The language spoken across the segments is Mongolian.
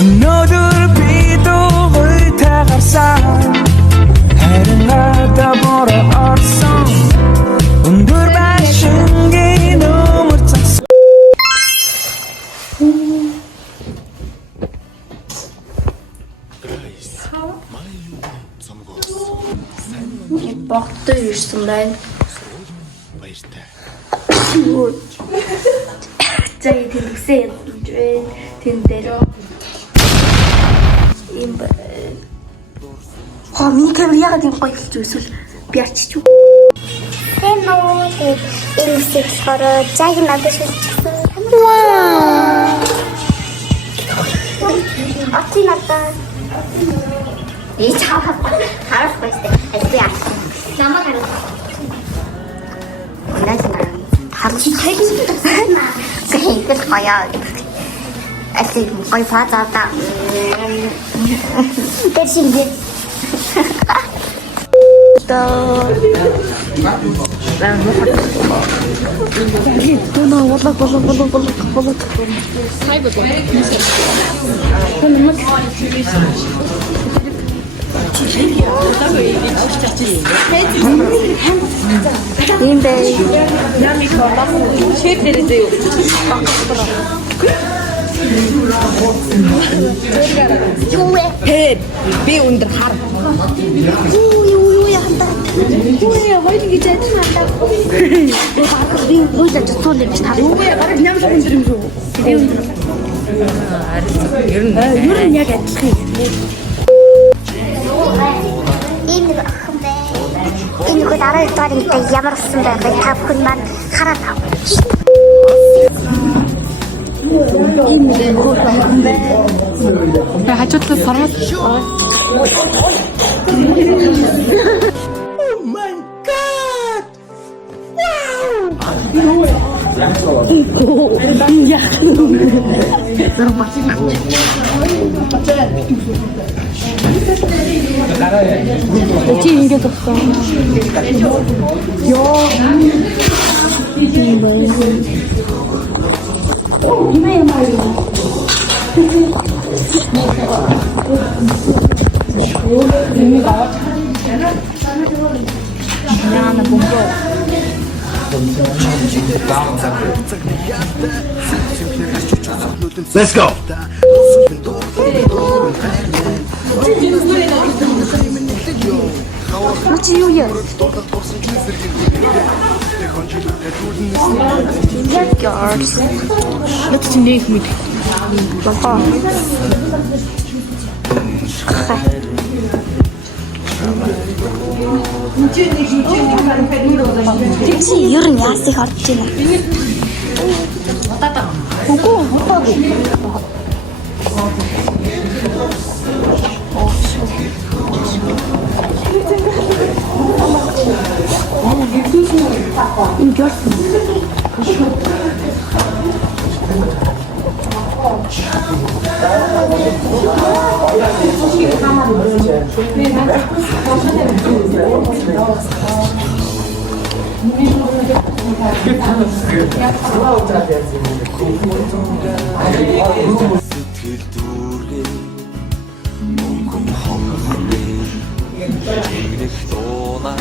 Өнөөдөр би дуугүй та гарсан харин надад бороо орсон өндөр байшингийн өмөр цас Богтой ирсэн байна. Баяртай. За тэнцээ тэн дээр юм миний камер яагаад юм гоё болж эсвэл би арчиж юу Хэмээ ингэсэн болохоор яг надад шилжчихсэн. Ати надад чаа харах байсан. Эсвэ намайг харж хайгс гаяа асиг гой фазаата тэрсиндээ юм бэ Би өндөр хар. юу яхаа. Юу хоёул гэж яцгаалаа. би үйлдэж цуул юм чи таа Юу гараг нямш өндөр юм шүү. би өндөр ер нь яг адилхан Энэ охин бэ. Энэ гол арай дөрөнтэй ямар сан байгааг та бүхэн маань хараад ав. хажуудлаа парад чи ингэж өгсөн. Let's go. Чи юу яа? Яг яарс. Нэг чинь нэг мэд. Баха. Чи ер нь яасыг орж байна. Үгүй хатаагүй. сэтгэл дүүргээ мөнгөн хонхны чигнэх дууна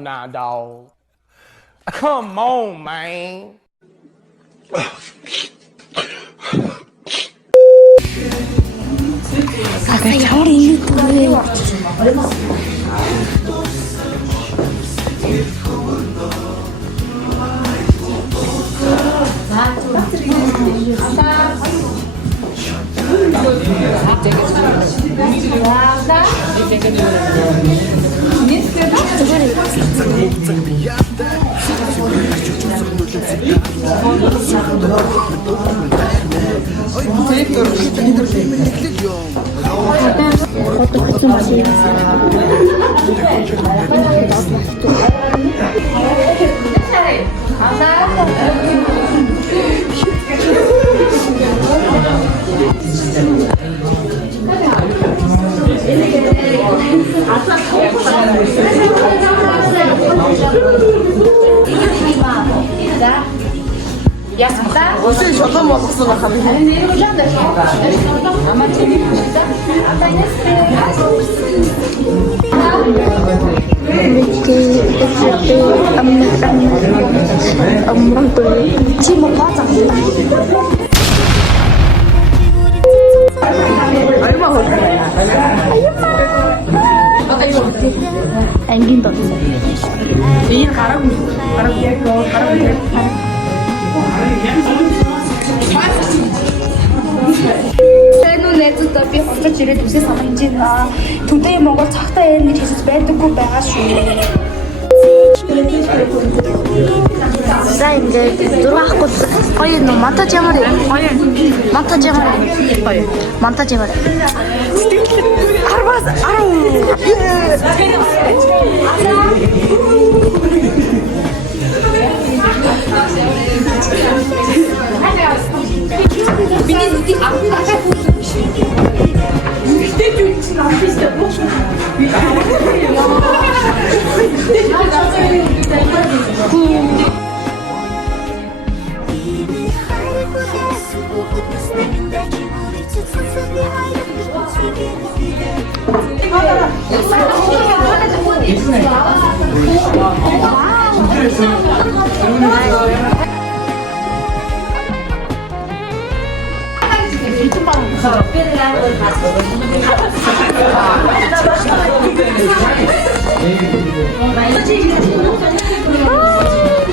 Nah, dog. Come on, man. Ямар ингэ дүүрээ. Өсөө шолон болгосон байх юм. Чи мо бацаа. Ангийн бод. Энэ гараагүй. Энэ үнэтэй би хурцж ирээд үсээ санаж байна. Төдөө Монгол цагтаа ярина гэж хэлж байдаггүй байгаа шүү. За ингээд дурахгүй гоё юм монтаж ямар гоё монтаж ямар гоё монтаж ямар арбаз аруу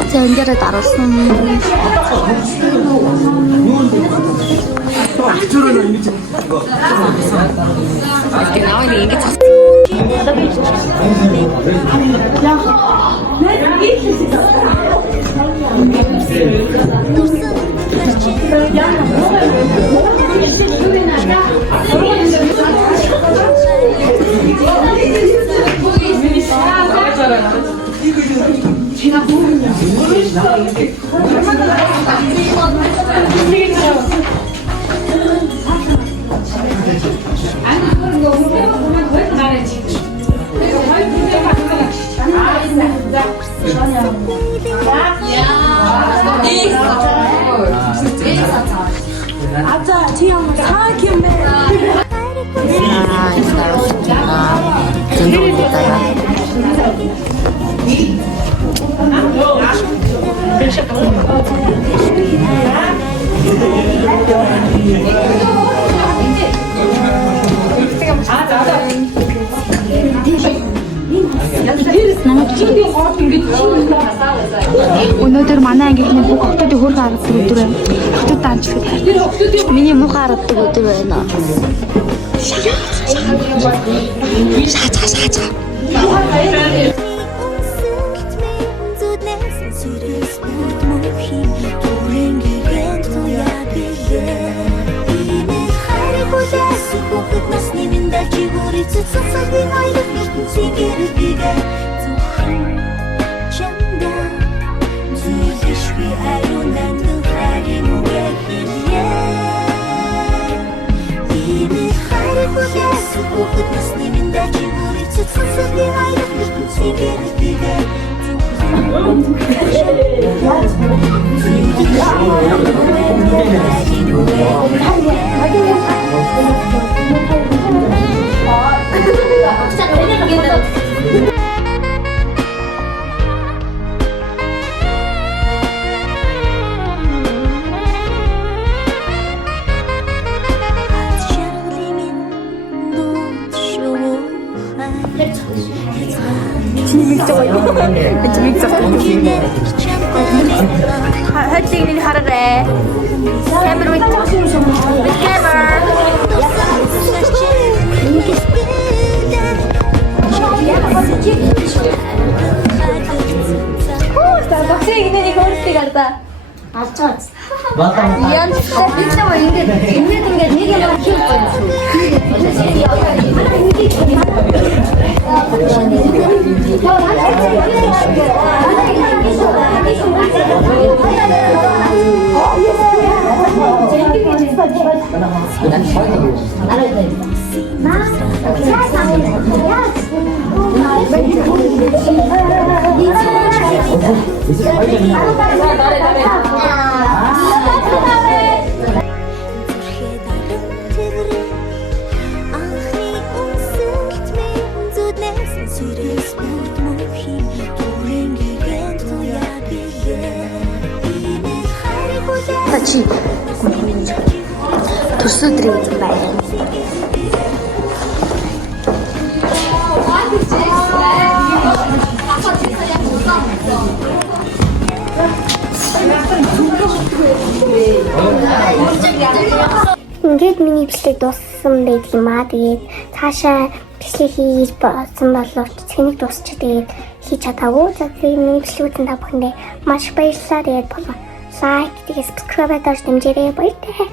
자, 연결에 따랐어. 아자, 지영 사기매. Өнөөдөр манай ангийнхны бүх охтуудын хөр гаргадаг өдөр байна. Охтууд даанчлаг хайр. Миний мух гаргадаг өдөр байна. 헬찍는 하루래. 캠을 왜 캠을. 박수에 있는 이거 어릴 때 같다. 알차지. 미안. 진짜 뭐 이게 있는 게 되게 많이 키울 Анхны үнсэлт минь зүднээс сэрээс бүрд мөнхийн бүрийн гэрэн туяа билээ Иймэл хайр хүлээ 같이 도수들이 좀 많이. Ингээд миний бичлэг дууссан байдаг юм аа. Тэгээд цаашаа бичлэг хийж болсон боловч цэник дуусчих тэгээд хийж чадаагүй. За тэгээд миний бичлэгүүд та бүхэндээ маш их баярлалаа. Тэгээд болов лайк тэгээд subscribe даш дэмжээрэй баяртай.